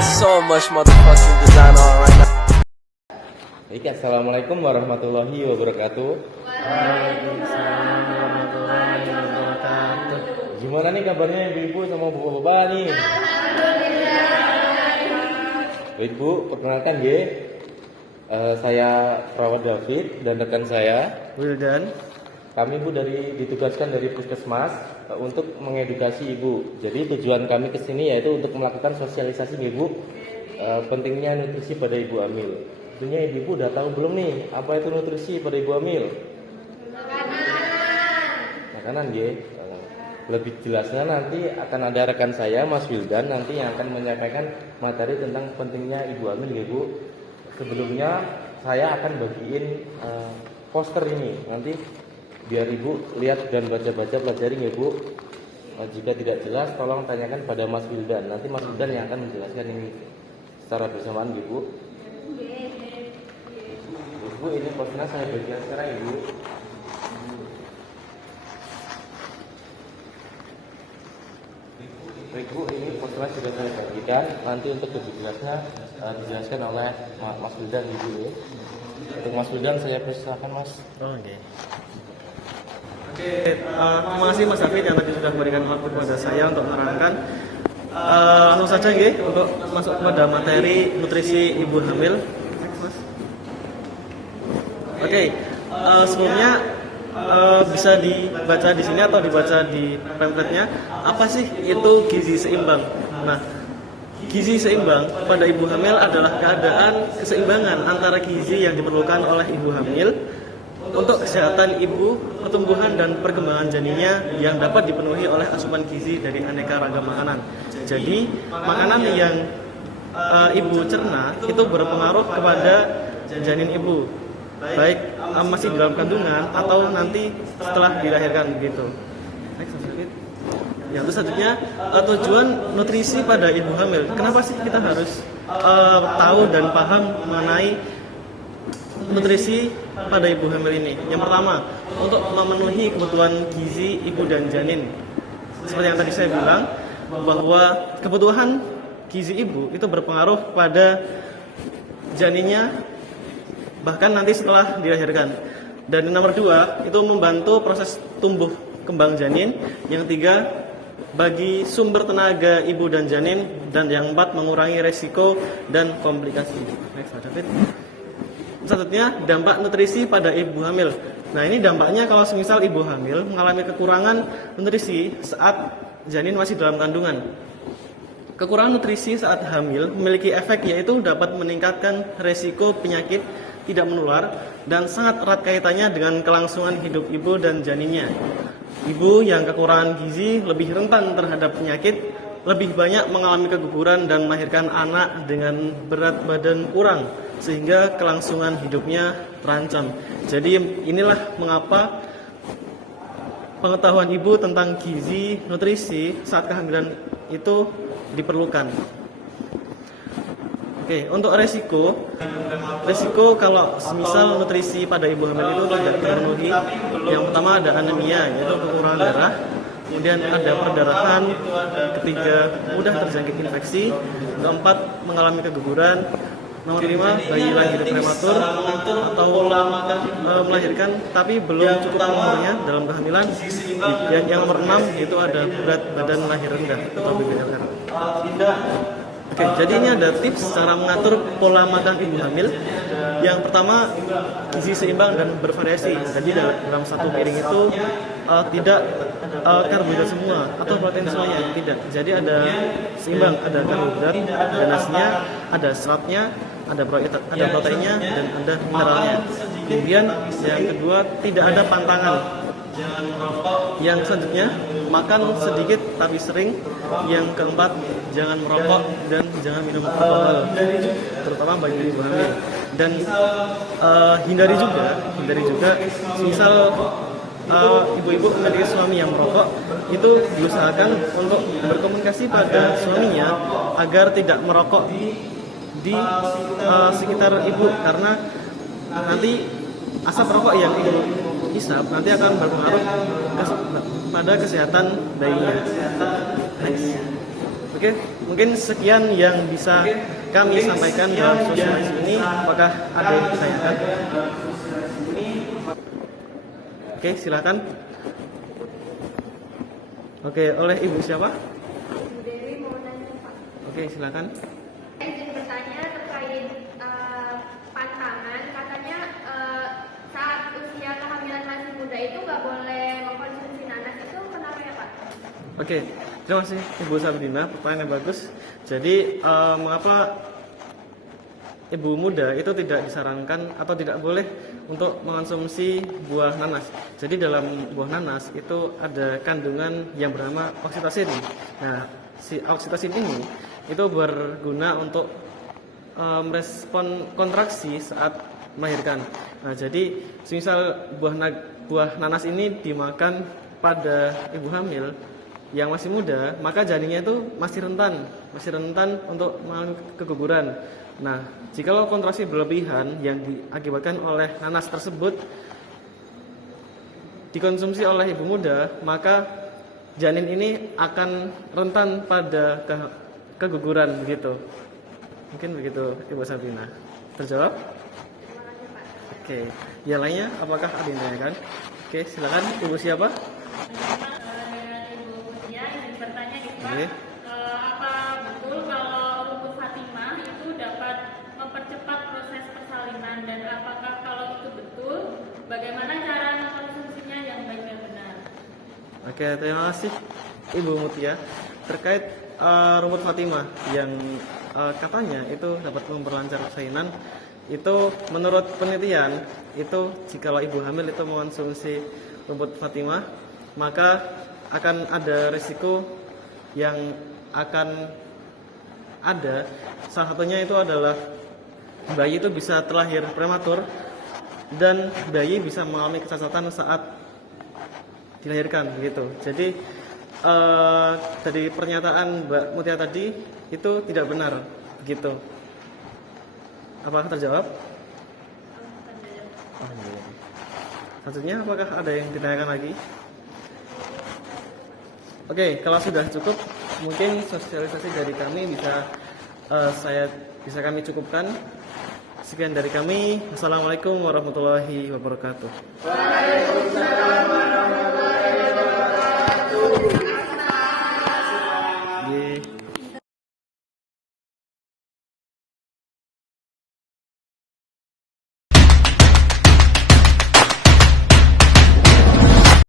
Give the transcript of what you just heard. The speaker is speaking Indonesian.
got so much motherfucking design on right now. Baik, assalamualaikum warahmatullahi wabarakatuh. Waalaikumsalam warahmatullahi wabarakatuh. Gimana nih kabarnya ibu-ibu sama bapak-bapak nih? Baik Bu, perkenalkan saya Perawat David dan rekan saya Wildan. Kami Bu ditugaskan dari Puskesmas untuk mengedukasi Ibu. Jadi tujuan kami ke sini yaitu untuk melakukan sosialisasi Ibu pentingnya nutrisi pada ibu hamil. Tentunya ibu udah tahu belum nih apa itu nutrisi pada ibu hamil? Makanan Lebih jelasnya nanti akan ada rekan saya Mas Wildan nanti yang akan menyampaikan materi tentang pentingnya ibu hamil Bu. Sebelumnya saya akan bagiin poster ini nanti biar ibu lihat dan baca-baca pelajari Bu. Jika tidak jelas tolong tanyakan pada Mas Wildan. Nanti Mas Wildan yang akan menjelaskan ini secara bersamaan Bu. Ibu ini posternya saya bagikan sekarang Ibu. Baik Bu, ini posternya sudah saya bagikan. Nanti untuk lebih jelasnya dijelaskan oleh Mas Wildan Ibu ya. Untuk Mas Wildan saya persilakan Mas. Oke, terima kasih Mas Hafid yang tadi sudah memberikan waktu kepada saya untuk menerangkan. Langsung saja untuk masuk kepada materi nutrisi ibu hamil. Oke, sebelumnya bisa dibaca di sini atau dibaca di pamfletnya apa sih itu gizi seimbang. Nah, gizi seimbang pada ibu hamil adalah keadaan keseimbangan antara gizi yang diperlukan oleh ibu hamil untuk kesehatan ibu, pertumbuhan dan perkembangan janinnya yang dapat dipenuhi oleh asupan gizi dari aneka ragam makanan. Jadi, makanan yang ibu cerna itu berpengaruh kepada janin ibu, baik masih dalam kandungan atau nanti setelah dilahirkan begitu. Yang selanjutnya tujuan nutrisi pada ibu hamil. Kenapa sih kita harus tahu dan paham mengenai nutrisi pada ibu hamil ini? Yang pertama, untuk memenuhi kebutuhan gizi ibu dan janin. Seperti yang tadi saya bilang bahwa kebutuhan gizi ibu itu berpengaruh pada janinnya bahkan nanti setelah dilahirkan. Dan nomor 2 itu membantu proses tumbuh kembang janin. Yang 3 bagi sumber tenaga ibu dan janin. Dan yang 4 mengurangi resiko dan komplikasi. Next, David. Selanjutnya dampak nutrisi pada ibu hamil. Nah, ini dampaknya kalau semisal ibu hamil mengalami kekurangan nutrisi saat janin masih dalam kandungan. Kekurangan nutrisi saat hamil memiliki efek yaitu dapat meningkatkan resiko penyakit tidak menular dan sangat erat kaitannya dengan kelangsungan hidup ibu dan janinnya. Ibu yang kekurangan gizi lebih rentan terhadap penyakit, lebih banyak mengalami keguguran dan melahirkan anak dengan berat badan kurang sehingga kelangsungan hidupnya terancam. Jadi inilah mengapa pengetahuan ibu tentang gizi, nutrisi saat kehamilan itu diperlukan. Oke, untuk resiko kalau semisal nutrisi pada ibu hamil itu tidak terpenuhi, yang pertama ada anemia, yaitu kekurangan darah, kemudian ada perdarahan, ketiga mudah terjangkit infeksi, keempat mengalami keguguran, nomor 5 bayi lahir prematur atau melahirkan tapi belum cukup umurnya dalam kehamilan, dan yang nomor 6 itu ada berat badan lahir rendah atau BBLR. Oke, jadi ini ada tips cara mengatur pola makan ibu hamil. Yang pertama, gizi seimbang dan bervariasi. Jadi dalam satu piring itu tidak karbohidrat semua atau protein semuanya, tidak. Jadi ada seimbang, ada karbohidrat, ada nasinya, ada seratnya, ada proteinnya dan ada mineralnya. Kemudian yang kedua, tidak ada pantangan. Yang selanjutnya, makan sedikit tapi sering. Yang keempat, jangan merokok dan jangan minum alkohol, terutama bagi ibu hamil. Dan hindari juga misal ibu-ibu memiliki suami yang merokok, itu diusahakan untuk berkomunikasi pada suaminya agar tidak merokok di sekitar ibu, karena nanti asap rokok yang ibu hisap nanti akan berpengaruh pada kesehatan bayinya. Oke, Oke, mungkin sekian yang bisa kami sampaikan dalam sosialisasi ini. Apakah ada yang ditanyakan? Oke, silakan. Oke, oleh Ibu siapa? Ibu Dewi mau nanya Pak. Oke, silakan. Saya izin bertanya terkait pantangan. Katanya saat usia kehamilan masih muda itu nggak boleh mengkonsumsi nanas. Itu kenapa ya Pak? Oke, terima kasih Ibu Sabrina, pertanyaan yang bagus. Jadi mengapa ibu muda itu tidak disarankan atau tidak boleh untuk mengkonsumsi buah nanas? Jadi dalam buah nanas itu ada kandungan yang bernama oksitosin. Nah, si oksitosin ini itu berguna untuk merespon kontraksi saat melahirkan. Nah, jadi semisal buah nanas ini dimakan pada ibu hamil yang masih muda, maka janinnya itu masih rentan untuk mengalami keguguran. Nah, jikalau kontraksi berlebihan yang diakibatkan oleh nanas tersebut dikonsumsi oleh ibu muda, maka janin ini akan rentan pada keguguran begitu. Mungkin begitu Ibu Sabrina. Terjawab? Terima kasih Pak. Oke. Yang lainnya apakah ada yang ditanyakan? Oke, silakan Ibu siapa? Dengan Ibu Mutia ingin bertanya gitu Pak, Oke. apa betul kalau rumput Fatimah itu dapat mempercepat proses persalinan, dan apakah kalau itu betul, bagaimana cara mengkonsumsinya yang baik dan benar? Oke, terima kasih Ibu Mutia. Terkait rumput Fatimah yang katanya itu dapat memperlancar persalinan, itu menurut penelitian itu jikalau ibu hamil itu mengonsumsi rumput Fatimah, maka akan ada risiko yang akan ada. Salah satunya itu adalah bayi itu bisa terlahir prematur dan bayi bisa mengalami kecacatan saat dilahirkan begitu. Jadi dari pernyataan Mbak Mutia tadi itu tidak benar begitu. Apakah terjawab? Selanjutnya apakah ada yang ditanyakan lagi? Oke, kalau sudah cukup, mungkin sosialisasi dari kami bisa kami cukupkan. Sekian dari kami. Assalamualaikum warahmatullahi wabarakatuh. Waalaikumsalam.